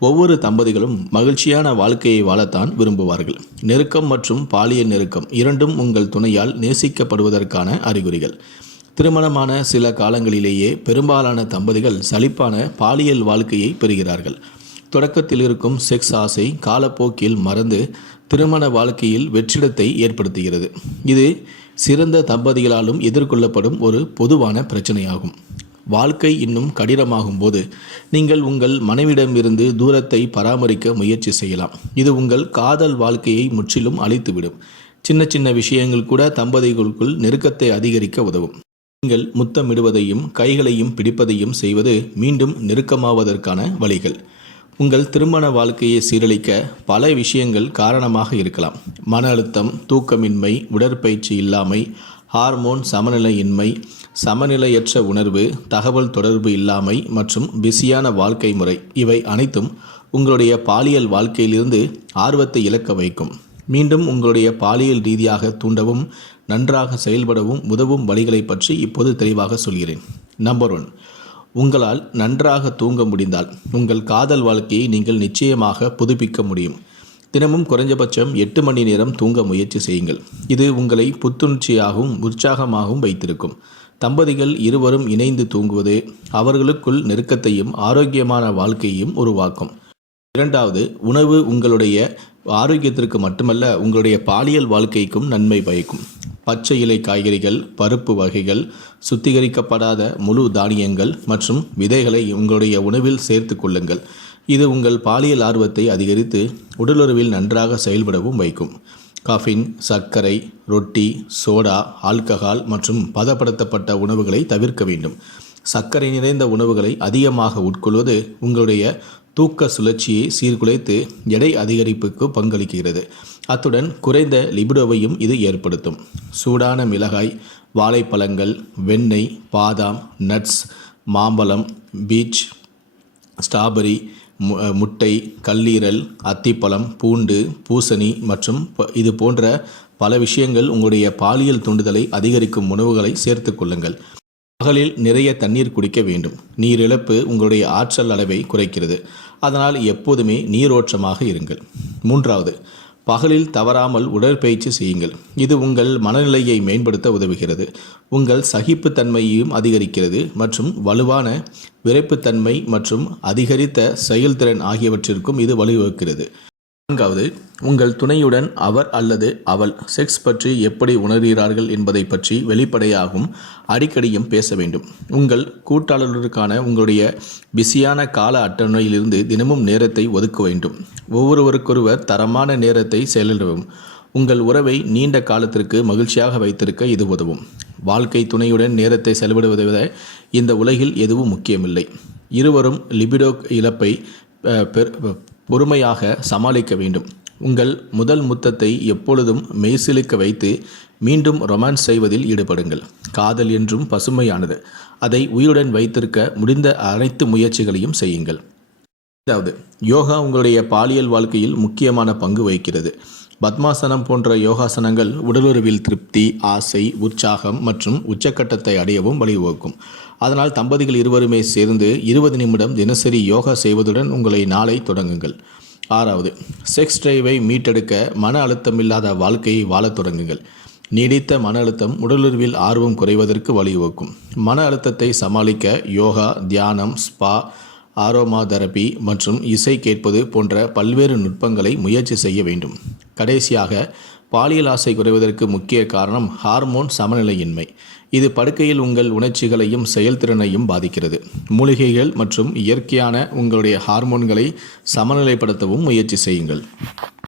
ஒவ்வொரு தம்பதிகளும் மகிழ்ச்சியான வாழ்க்கையை வாழத்தான் விரும்புவார்கள். நெருக்கம் மற்றும் பாலியல் நெருக்கம் இரண்டும் உங்கள் துணையால் நேசிக்கப்படுவதற்கான அறிகுறிகள். திருமணமான சில காலங்களிலேயே பெரும்பாலான தம்பதிகள் சலிப்பான பாலியல் வாழ்க்கையை பெறுகிறார்கள். தொடக்கத்தில் இருக்கும் செக்ஸ் ஆசை காலப்போக்கில் மறந்து திருமண வாழ்க்கையில் வெற்றிடத்தை ஏற்படுத்துகிறது. இது சிறந்த தம்பதிகளாலும் எதிர்கொள்ளப்படும் ஒரு பொதுவான பிரச்சனையாகும். வாழ்க்கை இன்னும் கடினமாகும் போது நீங்கள் உங்கள் மனைவிடமிருந்து தூரத்தை பராமரிக்க முயற்சி செய்யலாம். இது உங்கள் காதல் வாழ்க்கையை முற்றிலும் அழித்துவிடும். சின்ன சின்ன விஷயங்கள் கூட தம்பதிகளுக்குள் நெருக்கத்தை அதிகரிக்க உதவும். நீங்கள் முத்தமிடுவதையும் கைகளையும் பிடிப்பதையும் செய்வது மீண்டும் நெருக்கமாவதற்கான வழிகள். உங்கள் திருமண வாழ்க்கையை சீரழிக்க பல விஷயங்கள் காரணமாக இருக்கலாம். மன அழுத்தம் தூக்கமின்மை உடற்பயிற்சி இல்லாமை ஹார்மோன் சமநிலையின்மை சமநிலையற்ற உணர்வு தகவல் தொடர்பு இல்லாமை மற்றும் பிஸியான வாழ்க்கை முறை இவை அனைத்தும் உங்களுடைய பாலியல் வாழ்க்கையிலிருந்து ஆர்வத்தை இழக்க வைக்கும். மீண்டும் உங்களுடைய பாலியல் ரீதியாக தூண்டவும் நன்றாக செயல்படவும் உதவும் வழிகளை பற்றி இப்போது தெளிவாக சொல்கிறேன். நம்பர் ஒன் உங்களால் நன்றாக தூங்க முடிந்தால் உங்கள் காதல் வாழ்க்கையை நீங்கள் நிச்சயமாக புதுப்பிக்க முடியும். தினமும் குறைஞ்சபட்சம் எட்டு மணி நேரம் தூங்க முயற்சி செய்யுங்கள். இது உங்களை புத்துணர்ச்சியாகவும் உற்சாகமாகவும் வைத்திருக்கும். தம்பதிகள் இருவரும் இணைந்து தூங்குவது அவர்களுக்குள் நெருக்கத்தையும் ஆரோக்கியமான வாழ்க்கையையும் உருவாக்கும். இரண்டாவது உணவு உங்களுடைய ஆரோக்கியத்திற்கு மட்டுமல்ல உங்களுடைய பாலியல் வாழ்க்கைக்கும் நன்மை பயக்கும். பச்சை இலை காய்கறிகள் பருப்பு வகைகள் சுத்திகரிக்கப்படாத முழு தானியங்கள் மற்றும் விதைகளை உங்களுடைய உணவில் சேர்த்து கொள்ளுங்கள். இது உங்கள் பாலியல் ஆர்வத்தை அதிகரித்து உடலுறவில் நன்றாக செயல்படவும் வைக்கும். காஃபின் சர்க்கரை ரொட்டி சோடா ஆல்கஹால் மற்றும் பதப்படுத்தப்பட்ட உணவுகளை தவிர்க்க வேண்டும். சர்க்கரை நிறைந்த உணவுகளை அதிகமாக உட்கொள்வது உங்களுடைய தூக்க சுழற்சியை சீர்குலைத்து எடை அதிகரிப்புக்கு பங்களிக்கிறது. அத்துடன் குறைந்த லிபிடோவையும் இது ஏற்படுத்தும். சூடான மிளகாய் வாழைப்பழங்கள் வெண்ணெய் பாதாம் நட்ஸ் மாம்பழம் பீச் ஸ்ட்ராபெரி முட்டை கல்லீரல் அத்திப்பழம் பூண்டு பூசணி மற்றும் ப- இது போன்ற பல விஷயங்கள் உங்களுடைய பாலியல் தூண்டுதலை அதிகரிக்கும் உணவுகளை சேர்த்துக் கொள்ளுங்கள். பகலில் நிறைய தண்ணீர் குடிக்க வேண்டும். நீர் இழப்பு உங்களுடைய ஆற்றல் அளவை குறைக்கிறது. அதனால் எப்போதுமே நீரோற்றமாக இருங்கள். மூன்றாவது பகலில் தவறாமல் உடற்பயிற்சி செய்யுங்கள். இது உங்கள் மனநிலையை மேம்படுத்த உதவுகிறது. உங்கள் சகிப்புத்தன்மையையும் அதிகரிக்கிறது மற்றும் வலுவான விரைப்புத்தன்மை மற்றும் அதிகரித்த செயல்திறன் ஆகியவற்றிற்கும் இது வழிவகுக்கிறது. நான்காவது உங்கள் துணையுடன் அவர் அல்லது அவள் செக்ஸ் பற்றி எப்படி உணர்கிறார்கள் என்பதை பற்றி வெளிப்படையாகவும் அடிக்கடியும் பேச வேண்டும். உங்கள் கூட்டாளர்களுக்கான உங்களுடைய பிஸியான கால அட்டவணையிலிருந்து தினமும் நேரத்தை ஒதுக்க வேண்டும். ஒவ்வொருவருக்கொருவர் தரமான நேரத்தை செயலிடவும். உங்கள் உறவை நீண்ட காலத்திற்கு மகிழ்ச்சியாக வைத்திருக்க இது உதவும். வாழ்க்கை துணையுடன் நேரத்தை செலவிடுவதை விட இந்த உலகில் எதுவும் முக்கியமில்லை. இருவரும் லிபிடோ இழப்பை அஹ், பொறுமையாக சமாளிக்க வேண்டும். உங்கள் முதல் முத்தத்தை எப்பொழுதும் மெய்சிலுக்க வைத்து மீண்டும் ரொமான்ஸ் செய்வதில் ஈடுபடுங்கள். காதல் என்றும் பசுமையானது. அதை உயிருடன் வைத்திருக்க முடிந்த அனைத்து முயற்சிகளையும் செய்யுங்கள். அதாவது யோகா உங்களுடைய பாலியல் வாழ்க்கையில் முக்கியமான பங்கு வகிக்கிறது. பத்மாசனம் போன்ற யோகாசனங்கள் உடலுறவில் திருப்தி ஆசை உற்சாகம் மற்றும் உச்சக்கட்டத்தை அடையவும் வழிவகுக்கும். அதனால் தம்பதிகள் இருவருமே சேர்ந்து இருபது நிமிடம் தினசரி யோகா செய்வதுடன் உங்களை நாளை தொடங்குங்கள். ஆறாவது செக்ஸ் டிரைவை மீட்டெடுக்க மன அழுத்தமில்லாத வாழ்க்கையை வாழத் தொடங்குங்கள். நீடித்த மன அழுத்தம் உடலுறவில் ஆர்வம் குறைவதற்கு வழிவகுக்கும். மன அழுத்தத்தை சமாளிக்க யோகா தியானம் ஸ்பா ஆரோமா தெரபி மற்றும் இசை கேட்பது போன்ற பல்வேறு நுட்பங்களை முயற்சி செய்ய வேண்டும். கடைசியாக பாலியல் ஆசை குறைவதற்கு முக்கிய காரணம் ஹார்மோன் சமநிலையின்மை. இது படுக்கையில் உங்கள் உணர்ச்சிகளையும் செயல்திறனையும் பாதிக்கிறது. மூலிகைகள் மற்றும் இயற்கையான உங்களுடைய ஹார்மோன்களை சமநிலைப்படுத்தவும் முயற்சி செய்யுங்கள்.